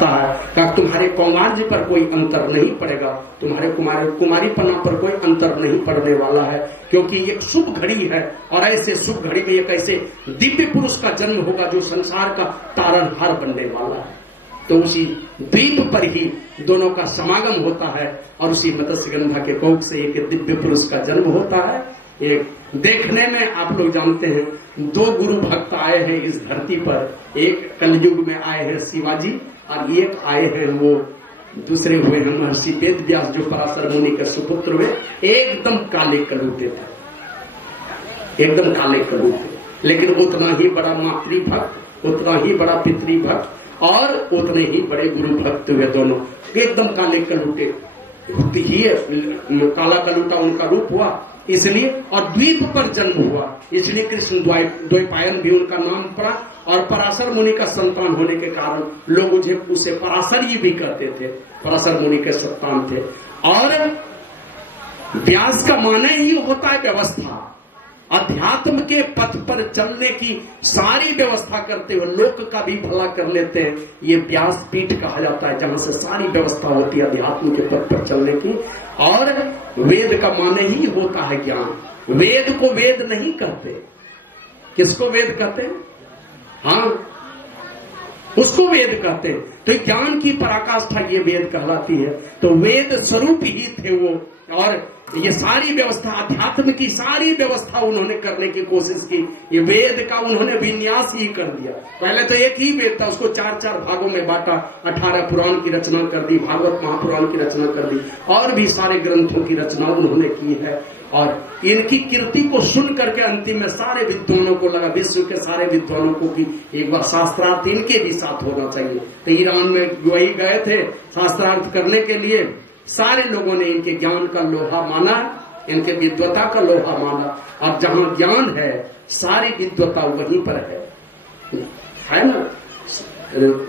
का तुम्हारे कौमार्ज पर कोई अंतर नहीं पड़ेगा, तुम्हारे कुमारीपना पर कोई अंतर नहीं पड़ने वाला है, क्योंकि ये शुभ घड़ी है और ऐसे शुभ घड़ी में एक ऐसे दिव्य पुरुष का जन्म होगा जो संसार का तारनहार बनने वाला है। तो उसी द्वीप पर ही दोनों का समागम होता है और उसी मत्स्यगंधा के कोख से एक दिव्य पुरुष का जन्म होता है। एक देखने में आप लोग जानते हैं दो गुरु भक्त आए हैं इस धरती पर, एक कलयुग में आए हैं शिवाजी और एक आए हैं वो दूसरे हुए हैं महर्षि वेद व्यास जो पराशर मुनि के सुपुत्र हुए। एकदम काले कलूटे थे, एकदम काले कलूटे, लेकिन उतना ही बड़ा मातृभक्त, उतना ही बड़ा पितृभक्त और उतने ही बड़े गुरु भक्त हुए दोनों। एकदम काले कलूटे ही काला कलूटा उनका रूप हुआ इसलिए, और द्वीप पर जन्म हुआ इसलिए कृष्ण द्वैपायन भी उनका नाम पड़ा। और पराशर मुनि का संतान होने के कारण लोग उसे पराशर जी भी कहते थे, पराशर मुनि के संतान थे। और व्यास का माने ही होता है व्यवस्था, अध्यात्म के पथ पर चलने की सारी व्यवस्था करते हुए लोक का भी भला कर लेते हैं। ये व्यास पीठ कहा जाता है जहां से सारी व्यवस्था होती है अध्यात्म के पथ पर चलने की। और वेद का माने ही होता है ज्ञान, वेद को वेद नहीं कहते, किसको वेद कहते हैं? हाँ, उसको वेद कहते हैं। तो ज्ञान की पराकाष्ठा ये वेद कहलाती है। तो वेद स्वरूप ही थे वो, और ये सारी व्यवस्था अध्यात्म की सारी व्यवस्था उन्होंने करने की कोशिश की। ये वेद का उन्होंने विन्यास ही कर दिया। पहले तो एक ही वेद था, उसको 4-4 भागों में बांटा, 18 पुराण की रचना कर दी, भागवत महापुराण की रचना कर दी, और भी सारे ग्रंथों की रचना उन्होंने की है। और इनकी कीर्ति को सुन करके अंतिम में सारे विद्वानों को लगा, विश्व के सारे विद्वानों को कि एक बार शास्त्रार्थ इनके भी साथ होना चाहिए। तो ईरान में वही गए थे शास्त्रार्थ करने के लिए, सारे लोगों ने इनके ज्ञान का लोहा माना, इनके विद्वता का लोहा माना। और जहां ज्ञान है सारी विद्वता वहीं पर है ना।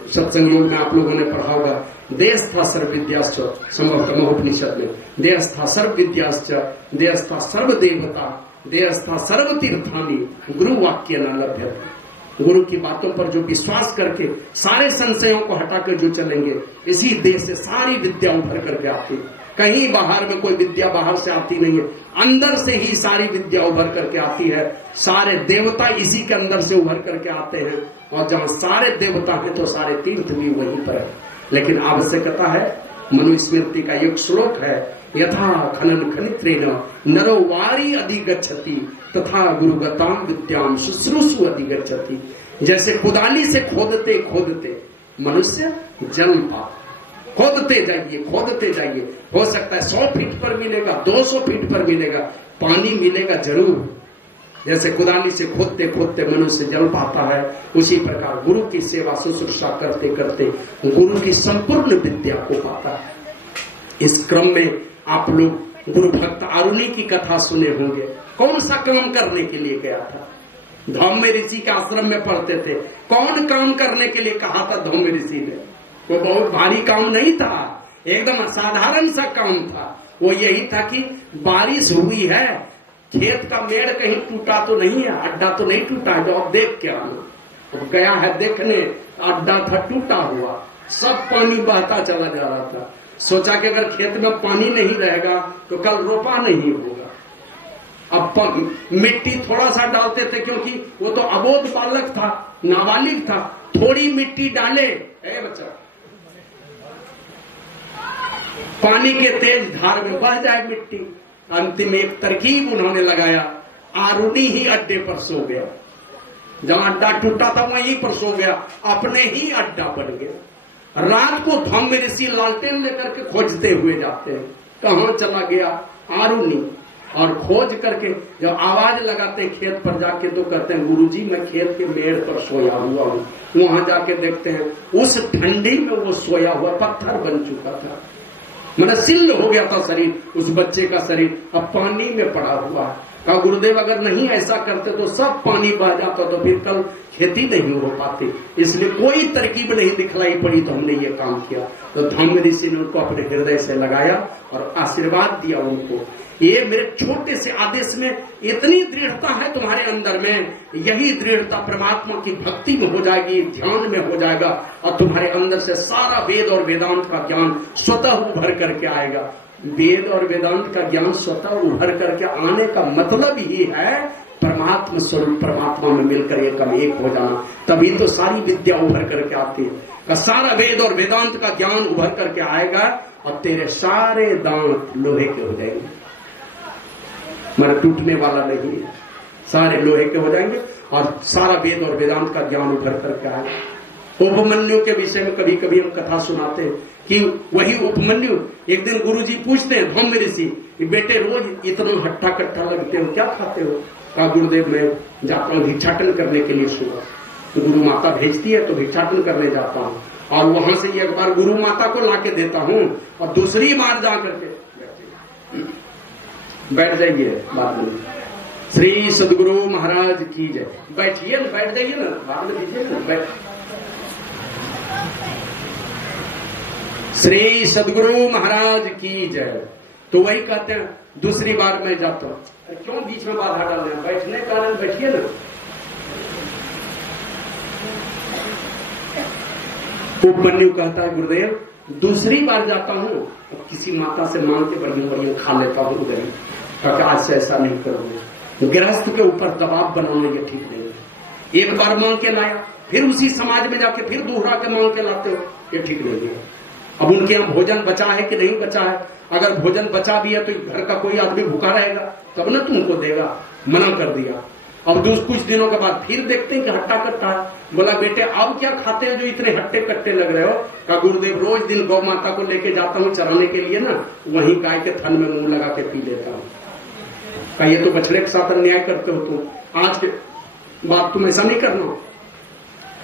सत्संग योग में आप लोगों ने पढ़ा होगा, देशस्था सर्व विद्याश्च, संभवतः महोपनिषद में, देशस्था सर्व विद्याश्च, देशस्था सर्व देवता, देशस्था सर्व तीर्थानि, गुरु वाक्य न लभ्यते। गुरु की बातों पर जो विश्वास करके सारे संशयों को हटाकर जो चलेंगे, इसी देश से सारी विद्या उभर करके आती है। कहीं बाहर में कोई विद्या बाहर से आती नहीं है, अंदर से ही सारी विद्या उभर करके आती है। सारे देवता इसी के अंदर से उभर करके आते हैं, और जहां सारे देवता हैं तो सारे तीर्थ भी वहीं पर है। लेकिन आवश्यकता है, मनुस्मृति का एक श्लोक है, यथा खनन खनित्रेण नरो वारी अधिगच्छति तथा गुरुगताम विद्याम शुश्रूषु अधिगच्छति। जैसे कुदाली से खोदते खोदते मनुष्य जल पा, खोदते जाइए, हो सकता है 100 फीट पर मिलेगा, 200 फीट पर मिलेगा, पानी मिलेगा जरूर। जैसे कुदाली से खोदते खोदते मनुष्य जल पाता है, उसी प्रकार गुरु की सेवा शुश्रूषा करते करते गुरु की संपूर्ण विद्या को पाता है। इस क्रम में आप लोग गुरु भक्त आरुणि की कथा सुने होंगे। कौन सा काम करने के लिए गया था? धौम्य ऋषि के आश्रम में पढ़ते थे। कौन काम करने के लिए कहा था धौम्य ऋषि ने? वो बहुत भारी काम नहीं था, एकदम साधारण सा काम था। वो यही था कि बारिश हुई है, खेत का मेड़ कहीं टूटा तो नहीं है, अड्डा तो नहीं टूटा है, जो देख के आना। तो गया है देखने, अड्डा था टूटा हुआ, सब पानी बहता चला जा रहा था। सोचा कि अगर खेत में पानी नहीं रहेगा तो कल रोपा नहीं होगा। अब मिट्टी थोड़ा सा डालते थे, क्योंकि वो तो अबोध बालक था, नाबालिग था। थोड़ी मिट्टी डाले, ए बच्चा, पानी के तेज धार में बह जाए मिट्टी। अंतिम में एक तरकीब उन्होंने लगाया, आरुणि ही अड्डे पर सो गया। जहां अड्डा टूटा था वहीं पर सो गया, अपने ही अड्डा बन गया। रात को धौम्य ऋषि लालटेन लेकर के खोजते हुए जाते हैं, कहां चला गया आरुणि। और खोज करके जब आवाज लगाते हैं खेत पर जाके, तो कहते हैं गुरुजी मैं खेत के मेड़ पर सोया हुआ हूं। वहां जाके देखते हैं उस ठंडी में वो सोया हुआ पत्थर बन चुका था, मतलब सिल्ल हो गया था शरीर, उस बच्चे का शरीर अब पानी में पड़ा हुआ है। कहा गुरुदेव अगर नहीं ऐसा करते तो सब पानी बह जाता, तो फिर कल खेती नहीं हो पाती, इसलिए कोई तरकीब नहीं दिखलाई पड़ी तो हमने ये काम किया। तो धम्म ऋषि ने उनको अपने हृदय से लगाया और आशीर्वाद दिया उनको। ये मेरे छोटे से आदेश में इतनी दृढ़ता है तुम्हारे अंदर में, यही दृढ़ता परमात्मा की भक्ति में हो जाएगी, ध्यान में हो जाएगा, और तुम्हारे अंदर से सारा वेद और वेदांत का ज्ञान स्वतः उभर करके आएगा। वेद और वेदांत का ज्ञान स्वतः उभर करके आने का मतलब ही है परमात्मा स्वरूप परमात्मा में मिलकर एक हो जाना, तभी तो सारी विद्या उभर करके आती है। सारा वेद और वेदांत का ज्ञान उभर करके आएगा और तेरे सारे दांत लोहे के हो जाएंगे, मन टूटने वाला नहीं है, सारे लोहे के हो जाएंगे और सारा वेद और वेदांत का ज्ञान उभर करके आएगा। उपमन्यु के विषय में कभी कभी हम कथा सुनाते हैं कि वही उपमन्यु, एक दिन गुरुजी पूछते हैं धम्म ऋषि, बेटे रोज इतना हट्टा कट्टा लगते हो, क्या खाते हो? कहा गुरुदेव मैं जाता हूँ भिक्षाटन करने के लिए सुबह, तो गुरु माता भेजती है तो भिक्षाटन करने जाता हूँ, और वहां से एक बार गुरु माता को लाके देता हूँ और दूसरी बार जा करके बैठ जाइए। बाद में श्री सदगुरु महाराज की जय, बैठिए ना, बैठ जाइए ना, बाद में दीजिए ना, बैठ। श्री सदगुरु महाराज की जय। तो वही कहते हैं दूसरी बार मैं जाता हूँ, क्यों बीच में बाधा डाल रहे हैं, बैठने का कारण बैठिए ना। उपमन्यु कहता है गुरुदेव दूसरी बार जाता हूँ, किसी माता से मांग के बढ़िया बढ़िया खा लेता हूँ उधर, आज से ऐसा नहीं करोगे, गृहस्थ के ऊपर दबाव बनाना ये ठीक नहीं है। एक बार मांग के लाया, फिर उसी समाज में जाके फिर दोहरा के मांग के लाते हो, ये ठीक नहीं है। अब उनके यहाँ भोजन बचा है कि नहीं बचा है, अगर भोजन बचा भी है तो घर का कोई आदमी भूखा रहेगा तब ना तुमको देगा, मना कर दिया। अब कुछ दिनों के बाद फिर देखते हैं कि हट्टा कट्टा है, बोला बेटे अब क्या खाते हैं जो इतने हट्टे कट्टे लग रहे हो? कहा गुरुदेव रोज दिन गौ माता को लेके जाता हूँ चराने के लिए ना, वहीं गाय के थन में मुंह लगा के पी लेता हूँ। कहा ये तो बछड़े के साथ अन्याय करते हो तुम, आज के बाद तुम ऐसा नहीं करना।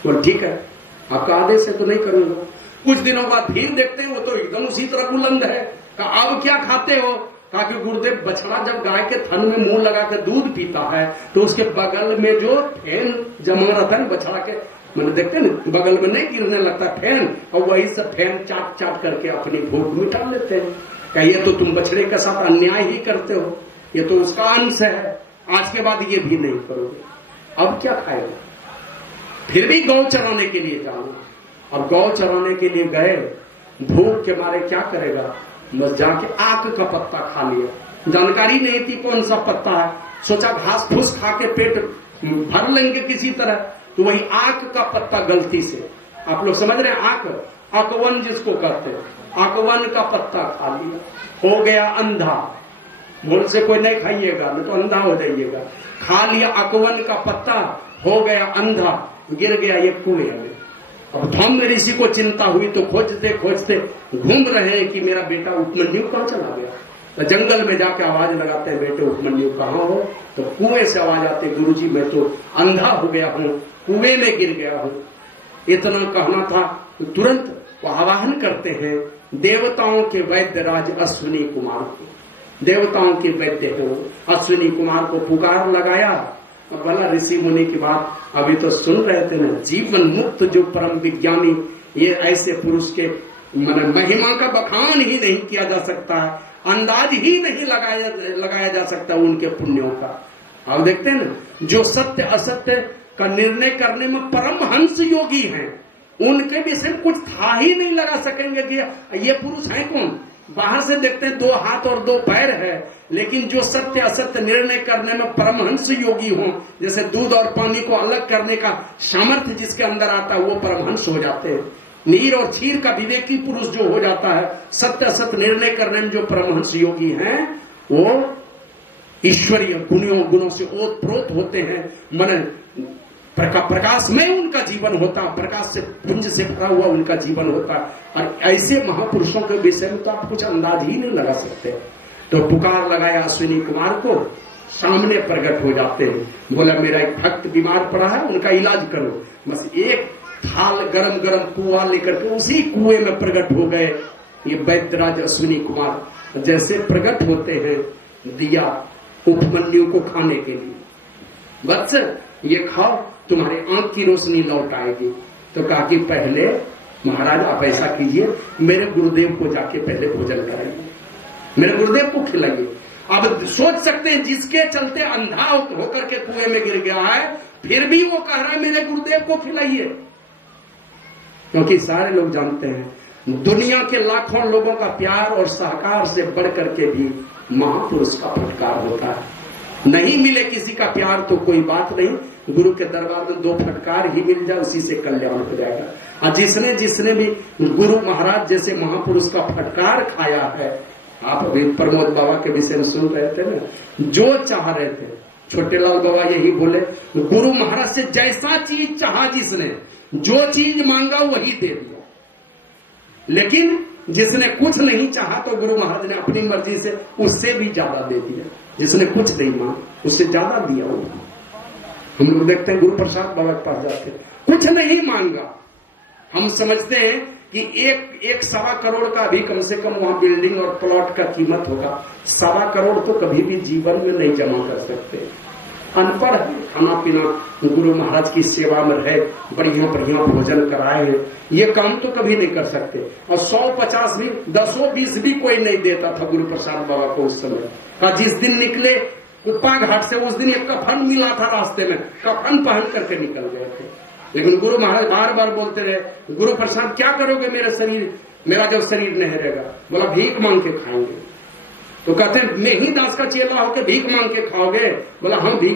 बोल ठीक है आपका आदेश है तो नहीं करूंगा। कुछ दिनों बाद फिर देखते हैं वो तो एकदम उसी तरह बुलंद है। कहा अब क्या खाते हो? कहा कि गुरुदेव बछड़ा जब गाय के थन में मुंह लगा के दूध पीता है तो उसके बगल में जो फेन जमा रहता है बछड़ा के, मैंने देखते हैं ना बगल में नहीं गिरने लगता फेन, और वही सब फेन चाट चाट करके अपनी भूख मिटा लेते हैं। कहिए तो तुम बछड़े के साथ अन्याय ही करते हो, ये तो उसका अंश है, आज के बाद ये भी नहीं करोगे। अब क्या खाएगा? फिर भी गौ चराने के लिए जाना, और गौ चराने के लिए गए, भूख के मारे क्या करेगा, बस जाके आक का पत्ता खा लिया, जानकारी नहीं थी कौन सा पत्ता है, सोचा घास फूस खा के पेट भर लेंगे किसी तरह, तो वही आक का पत्ता गलती से, आप लोग समझ रहे हैं आक, अकवन जिसको कहते हैं, अकवन का पत्ता खा लिया, हो गया अंधा। भूल से कोई नहीं खाइएगा नहीं तो अंधा हो जाइएगा। खा लिया अकवन का पत्ता, हो गया अंधा, गिर गया ये कुएं में। अब धम्म ऋषि को चिंता हुई तो खोजते खोजते घूम रहे हैं कि मेरा बेटा उपमन्यु कहाँ चला गया। तो जंगल में जाके आवाज लगाते हैं बेटे उपमन्यु कहाँ हो? तो कुएं से आवाज आती गुरुजी मैं तो अंधा हो गया हूँ, कुएं में गिर गया हूँ। इतना कहना था तो तुरंत वो आवाहन करते हैं देवताओं के वैद्य राज अश्विनी कुमार को, देवताओं के वैद्य हो अश्विनी कुमार को पुकार लगाया। और बोला ऋषि मुनि की बात अभी तो सुन रहे थे ना, जीवन मुक्त जो परम विज्ञानी, ये ऐसे पुरुष के महिमा का बखान ही नहीं किया जा सकता है, अंदाज ही नहीं लगाया जा सकता उनके पुण्यों का। अब देखते हैं ना जो सत्य असत्य का निर्णय करने में परमहंस योगी हैं, उनके विषय कुछ था ही नहीं लगा सकेंगे कि ये पुरुष है कौन। बाहर से देखते हैं 2 हाथ और 2 पैर है, लेकिन जो सत्य असत्य निर्णय करने में परमहंस योगी हो, जैसे दूध और पानी को अलग करने का सामर्थ्य जिसके अंदर आता है वो परमहंस हो जाते हैं। नीर और क्षीर का विवेकी पुरुष जो हो जाता है, सत्य असत्य निर्णय करने में जो परमहंस योगी हैं वो ईश्वरीय गुणों से ओतप्रोत होते हैं। मन प्रकाश में उनका जीवन होता, प्रकाश से पुंज से भरा हुआ उनका जीवन होता। और ऐसे महापुरुषों के विषय में तो आप कुछ अंदाज ही नहीं लगा सकते। तो पुकार लगाया अश्विनी कुमार को, सामने प्रकट हो जाते हैं। बोला मेरा एक भक्त बीमार पड़ा है, उनका इलाज करो। बस एक थाल गरम गरम कुआं लेकर के उसी कुएं में प्रकट हो गए ये वैद्यराज अश्विनी कुमार। जैसे प्रकट होते हैं दिया उपमन्यु को खाने के लिए, वत्स ये खाओ, तुम्हारे आंख की रोशनी लौट आएगी। तो कहा कि पहले महाराज आप ऐसा कीजिए, मेरे गुरुदेव को जाके पहले भोजन कराइए, मेरे गुरुदेव को खिलाइए। अब सोच सकते हैं जिसके चलते अंधा होकर के कुएं में गिर गया है, फिर भी वो कह रहा है मेरे गुरुदेव को खिलाइए। क्योंकि सारे लोग जानते हैं दुनिया के लाखों लोगों का प्यार और सहकार से बढ़ करके भी महापुरुष का फटकार होता है। नहीं मिले किसी का प्यार तो कोई बात नहीं, गुरु के दरबार में 2 फटकार ही मिल जाए, उसी से कल्याण हो जाएगा। और जिसने भी गुरु महाराज जैसे महापुरुष का फटकार खाया है, आप अभी प्रमोद बाबा के विषय में सुन रहे थे ना, जो चाह रहे थे छोटेलाल बाबा यही बोले, गुरु महाराज से जैसा चीज चाहा जिसने, जो चीज मांगा वही दे दिया। लेकिन जिसने कुछ नहीं चाहा तो गुरु महाराज ने अपनी मर्जी से उससे भी ज्यादा दे दिया। जिसने कुछ नहीं मांगा उससे ज्यादा दिया। हम लोग देखते हैं गुरु प्रसाद बाबा के पास जाते, कुछ नहीं मांगा। हम समझते हैं कि एक 1.25 करोड़ का भी कम से कम वहां बिल्डिंग और प्लॉट का कीमत होगा। 1.25 करोड़ तो कभी भी जीवन में नहीं जमा कर सकते। अनपढ़ है, खाना पीना गुरु महाराज की सेवा में रहे, बढ़िया बढ़िया भोजन कराए हैं, ये काम तो कभी नहीं कर सकते। और 100-50 भी 10-20 भी कोई नहीं देता था गुरु प्रसाद बाबा को उस समय का। जिस दिन निकले कुप्पा घाट से, उस दिन एक कफन मिला था रास्ते में, कफन पहन करके निकल गए थे। लेकिन गुरु महाराज बार बार बोलते रहे, गुरु प्रसाद क्या करोगे मेरे शरीर, मेरा जब शरीर नहीं रहेगा? बोला भीख मांग के खाएंगे। तो कहते हैं मैं ही दास का चेला होकर भीख मांग के खाओगे? बोला हम भीख